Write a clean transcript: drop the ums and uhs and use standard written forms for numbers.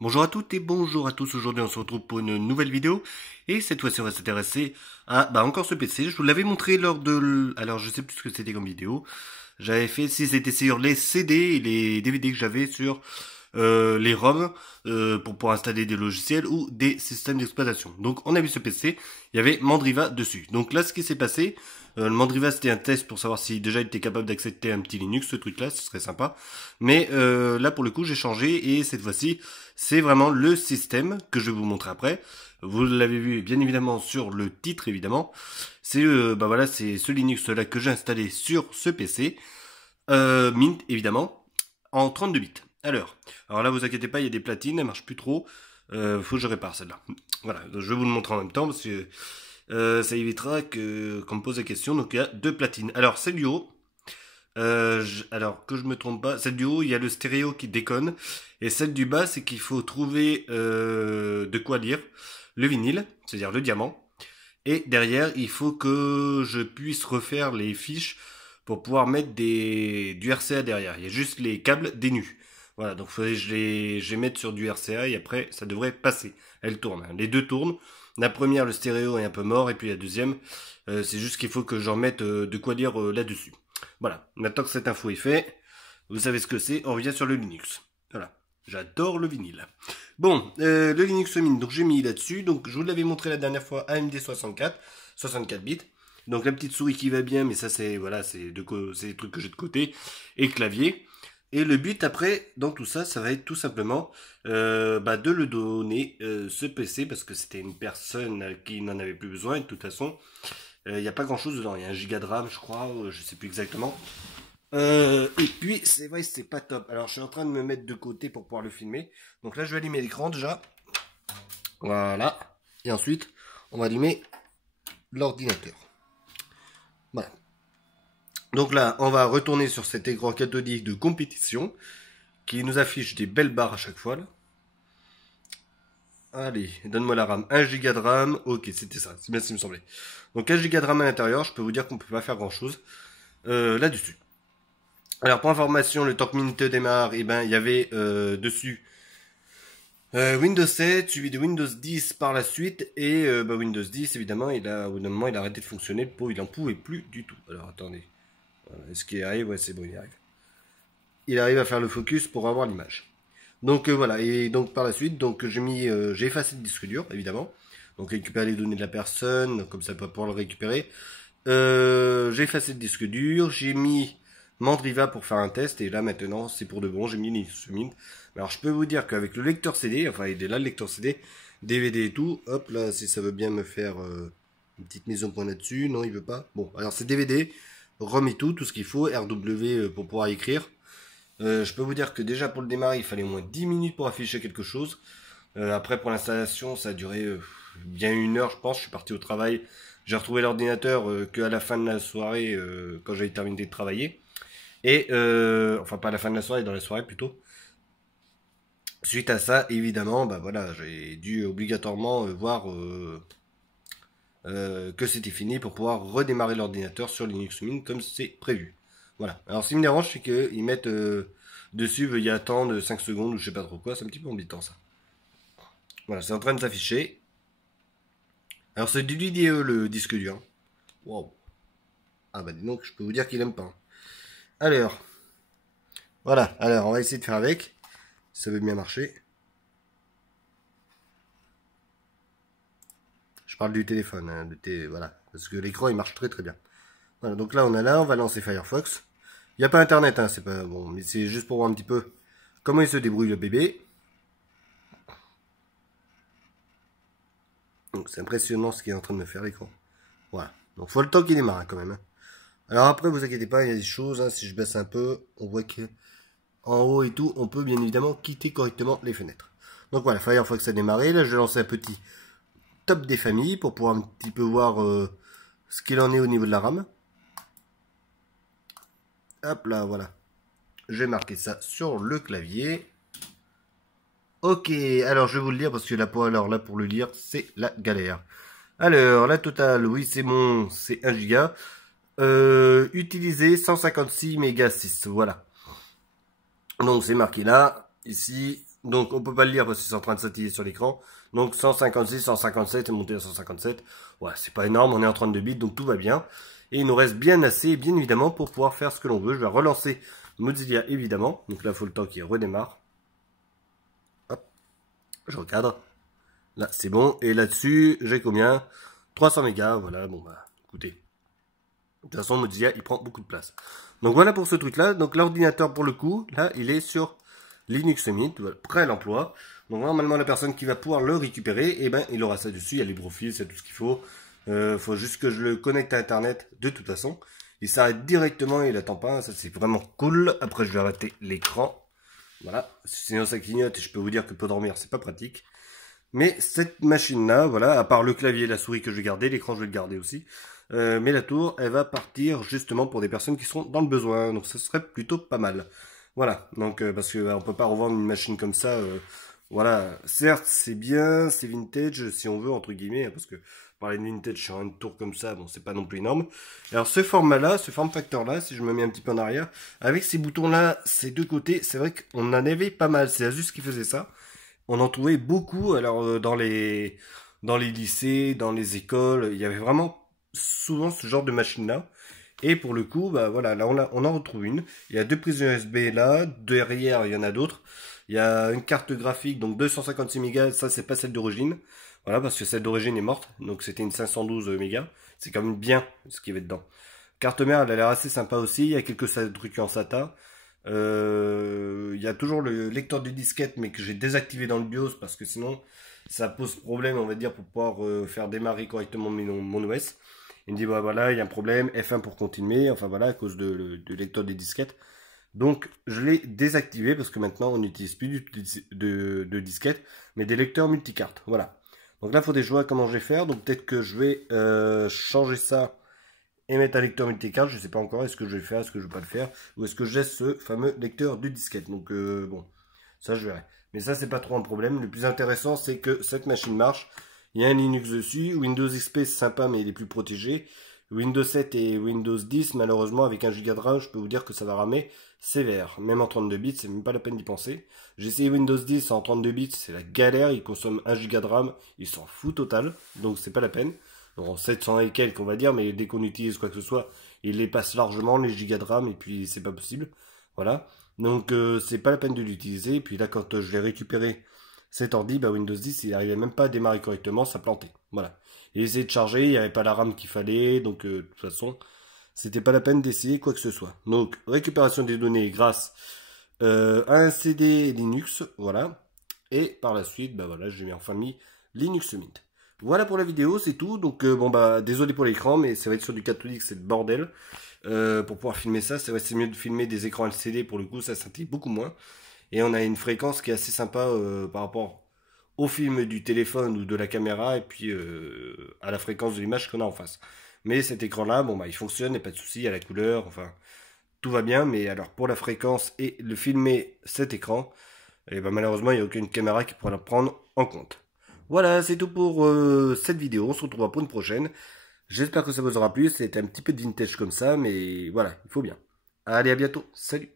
Bonjour à toutes et bonjour à tous, aujourd'hui on se retrouve pour une nouvelle vidéo et cette fois-ci on va s'intéresser à encore ce PC. Je vous l'avais montré lors de... Alors je sais plus ce que c'était comme vidéo. J'avais fait si c'était sur les CD et les DVD que j'avais sur les ROM pour pouvoir installer des logiciels ou des systèmes d'exploitation. Donc on a vu ce PC, il y avait Mandriva dessus. Donc là ce qui s'est passé, le Mandriva c'était un test pour savoir si déjà il était capable d'accepter un petit Linux, ce truc là, ce serait sympa. Mais là pour le coup j'ai changé et cette fois-ci c'est vraiment le système que je vais vous montrer après. Vous l'avez vu bien évidemment sur le titre évidemment. C'est voilà, c'est ce Linux là que j'ai installé sur ce PC. Mint évidemment en 32 bits. Alors là vous inquiétez pas, il y a des platines, elles marchent plus trop. Faut que je répare celle-là. Voilà, donc je vais vous le montrer en même temps parce que ça évitera qu'on me pose la question. Donc il y a deux platines. Alors celle du haut, alors que je me trompe pas, celle du haut il y a le stéréo qui déconne et celle du bas c'est qu'il faut trouver de quoi lire le vinyle, c'est-à-dire le diamant. Et derrière il faut que je puisse refaire les fiches pour pouvoir mettre du RCA derrière. Il y a juste les câbles des nus. Voilà, donc faudrait que je les mette sur du RCA et après ça devrait passer. Elle tourne, hein. Les deux tournent. La première, le stéréo est un peu mort et puis la deuxième, c'est juste qu'il faut que j'en mette de quoi lire là-dessus. Voilà, maintenant que cette info est faite, vous savez ce que c'est, on revient sur le Linux. Voilà, j'adore le vinyle. Bon, le Linux Mint, donc j'ai mis là-dessus, donc je vous l'avais montré la dernière fois, AMD 64, 64 bits. Donc la petite souris qui va bien, mais ça c'est voilà, c'est des trucs que j'ai de côté, et clavier. Et le but après, dans tout ça, ça va être tout simplement de le donner ce PC, parce que c'était une personne qui n'en avait plus besoin, et de toute façon, il n'y a pas grand chose dedans. Il y a 1 giga de RAM, je crois, je sais plus exactement. Et puis, c'est vrai, c'est pas top. Alors, je suis en train de me mettre de côté pour pouvoir le filmer. Donc là, je vais allumer l'écran déjà. Voilà. Et ensuite, on va allumer l'ordinateur. Voilà. Donc là, on va retourner sur cet écran cathodique de compétition qui nous affiche des belles barres à chaque fois. Là. Allez, donne-moi la RAM. 1 giga de RAM. Ok, c'était ça. C'est bien ce qui me semblait. Donc 1 giga de RAM à l'intérieur. Je peux vous dire qu'on peut pas faire grand-chose là-dessus. Alors pour information, le temps que Mint démarre, il y avait dessus Windows 7 suivi de Windows 10 par la suite et Windows 10 évidemment au bout d'un moment il a arrêté de fonctionner, le pot il en pouvait plus du tout. Alors attendez, voilà, est-ce qu'il arrive? Ouais, c'est bon, il arrive. Il arrive à faire le focus pour avoir l'image. Donc voilà, et donc par la suite, donc j'ai effacé le disque dur évidemment, donc récupérer les données de la personne, donc, comme ça peut pouvoir le récupérer. J'ai effacé le disque dur, j'ai mis Mandriva pour faire un test et là maintenant c'est pour de bon, j'ai mis Linux Mint. Alors je peux vous dire qu'avec le lecteur CD, enfin il est là le lecteur CD, DVD et tout, hop là si ça veut bien me faire une petite mise au point là-dessus, non il veut pas. Bon alors c'est DVD, ROM et tout ce qu'il faut, RW pour pouvoir écrire. Je peux vous dire que déjà pour le démarrer il fallait au moins 10 minutes pour afficher quelque chose. Après pour l'installation ça a duré bien 1 heure je pense, je suis parti au travail. J'ai retrouvé l'ordinateur qu'à la fin de la soirée, quand j'avais terminé de travailler. Et, enfin pas à la fin de la soirée, dans la soirée plutôt. Suite à ça, évidemment, voilà, j'ai dû obligatoirement voir que c'était fini pour pouvoir redémarrer l'ordinateur sur Linux Mint comme c'est prévu. Voilà. Alors ce qui me dérange, c'est qu'ils mettent dessus, veuillez attendre 5 secondes ou je sais pas trop quoi, c'est un petit peu embêtant ça. Voilà, c'est en train de s'afficher. Alors c'est du LDE le disque dur. Wow. Ah bah dis donc, je peux vous dire qu'il aime pas. Alors, voilà, alors on va essayer de faire avec. Ça veut bien marcher. Je parle du téléphone, hein, voilà, parce que l'écran il marche très très bien. Voilà, donc là on va lancer Firefox. Il n'y a pas internet, hein, c'est pas bon, mais c'est juste pour voir un petit peu comment il se débrouille le bébé. Donc c'est impressionnant ce qu'il est en train de me faire l'écran. Voilà, donc faut le temps qu'il démarre hein, quand même. Hein. Alors après vous inquiétez pas, il y a des choses, hein, si je baisse un peu, on voit que en haut et tout, on peut bien évidemment quitter correctement les fenêtres. Donc voilà, Firefox a démarré. Là, je vais lancer un petit top des familles pour pouvoir un petit peu voir ce qu'il en est au niveau de la RAM. Hop là, voilà. Je vais marquer ça sur le clavier. Ok, alors je vais vous le lire parce que là pour le lire, c'est la galère. Alors, la totale, oui, c'est 1 giga. Utilisé 156 mégas 6, voilà. Donc c'est marqué là, ici, Donc on peut pas le lire parce que c'est en train de s'attiser sur l'écran. Donc 156, 157 et monter à 157. Ouais, c'est pas énorme, on est en 32 bits donc tout va bien. Et il nous reste bien assez, bien évidemment, pour pouvoir faire ce que l'on veut. Je vais relancer Mozilla évidemment. Donc là il faut le temps qu'il redémarre. Hop, je recadre. Là c'est bon. Et là-dessus, j'ai combien? 300 mégas, voilà, bon bah écoutez. De toute façon Mozilla il prend beaucoup de place. Donc voilà pour ce truc là. Donc l'ordinateur pour le coup, là il est sur Linux Mint, voilà, prêt à l'emploi. Donc normalement la personne qui va pouvoir le récupérer, eh ben il aura ça dessus, il y a les profils, c'est tout ce qu'il faut. Faut juste que je le connecte à internet de toute façon. Il s'arrête directement, il attend pas, ça c'est vraiment cool. Après je vais arrêter l'écran. Voilà, sinon ça clignote et je peux vous dire que pour dormir c'est pas pratique. Mais cette machine là, voilà, à part le clavier et la souris que je vais garder, l'écran je vais le garder aussi. Mais la tour, elle va partir justement pour des personnes qui seront dans le besoin. Donc ce serait plutôt pas mal. Voilà, donc parce que on peut pas revendre une machine comme ça. Voilà, certes c'est bien, c'est vintage si on veut entre guillemets, hein, parce que parler de vintage sur une tour comme ça, bon c'est pas non plus énorme. Alors ce format-là, ce form factor-là, si je me mets un petit peu en arrière, avec ces boutons-là, ces deux côtés, c'est vrai qu'on en avait pas mal. C'est Asus qui faisait ça. On en trouvait beaucoup. Alors dans les lycées, dans les écoles, il y avait vraiment souvent ce genre de machine-là. Et pour le coup, bah voilà, là on en retrouve une. Il y a deux prises USB là, derrière il y en a d'autres. Il y a une carte graphique, donc 256 mégas, ça c'est pas celle d'origine. Voilà, parce que celle d'origine est morte, donc c'était une 512 mégas. C'est quand même bien ce qu'il y avait dedans. Carte mère, elle a l'air assez sympa aussi, il y a quelques trucs en SATA. Il y a toujours le lecteur de disquette, mais que j'ai désactivé dans le BIOS, parce que sinon ça pose problème, on va dire, pour pouvoir faire démarrer correctement mon OS. Il me dit, bah voilà, il y a un problème, F1 pour continuer, enfin voilà, à cause de lecteur des disquettes. Donc, je l'ai désactivé, parce que maintenant, on n'utilise plus de disquettes, mais des lecteurs multicartes, voilà. Donc là, il faudrait jouer à comment je vais faire, donc peut-être que je vais changer ça et mettre un lecteur multicarte, je ne sais pas encore, est-ce que je vais le faire, est-ce que je ne vais pas le faire, ou est-ce que je laisse ce fameux lecteur de disquette. Donc, bon, ça je verrai. Mais ça, c'est pas trop un problème, le plus intéressant, c'est que cette machine marche. Il y a un Linux dessus, Windows XP c'est sympa mais il est plus protégé. Windows 7 et Windows 10, malheureusement avec 1 Go de RAM, je peux vous dire que ça va ramer sévère. Même en 32 bits, c'est même pas la peine d'y penser. J'ai essayé Windows 10 en 32 bits, c'est la galère, il consomme 1 Go de RAM, il s'en fout total, donc c'est pas la peine. Bon, 700 et quelques on va dire, mais dès qu'on utilise quoi que ce soit, il les passe largement les gigas de RAM et puis c'est pas possible. Voilà, donc c'est pas la peine de l'utiliser. Et puis là quand je l'ai récupéré cet ordi, bah, Windows 10, il n'arrivait même pas à démarrer correctement, ça plantait. Voilà. Il essayé de charger, il n'y avait pas la RAM qu'il fallait, donc de toute façon, c'était pas la peine d'essayer quoi que ce soit. Donc, récupération des données grâce à un CD Linux, voilà. Et par la suite, bah voilà, j'ai mis en famille Linux Mint. Voilà pour la vidéo, c'est tout. Donc, bon bah, désolé pour l'écran, mais ça va être sur du cathodique, c'est le bordel. Pour pouvoir filmer ça, c'est mieux de filmer des écrans LCD, pour le coup, ça scintille beaucoup moins. Et on a une fréquence qui est assez sympa par rapport au film du téléphone ou de la caméra et puis à la fréquence de l'image qu'on a en face. Mais cet écran-là, bon bah il fonctionne, il n'y a pas de souci, il y a la couleur, enfin tout va bien. Mais alors pour la fréquence et le filmer cet écran, et ben malheureusement il n'y a aucune caméra qui pourra la prendre en compte. Voilà, c'est tout pour cette vidéo. On se retrouvera pour une prochaine. J'espère que ça vous aura plu. C'était un petit peu de vintage comme ça, mais voilà, il faut bien. Allez, à bientôt. Salut!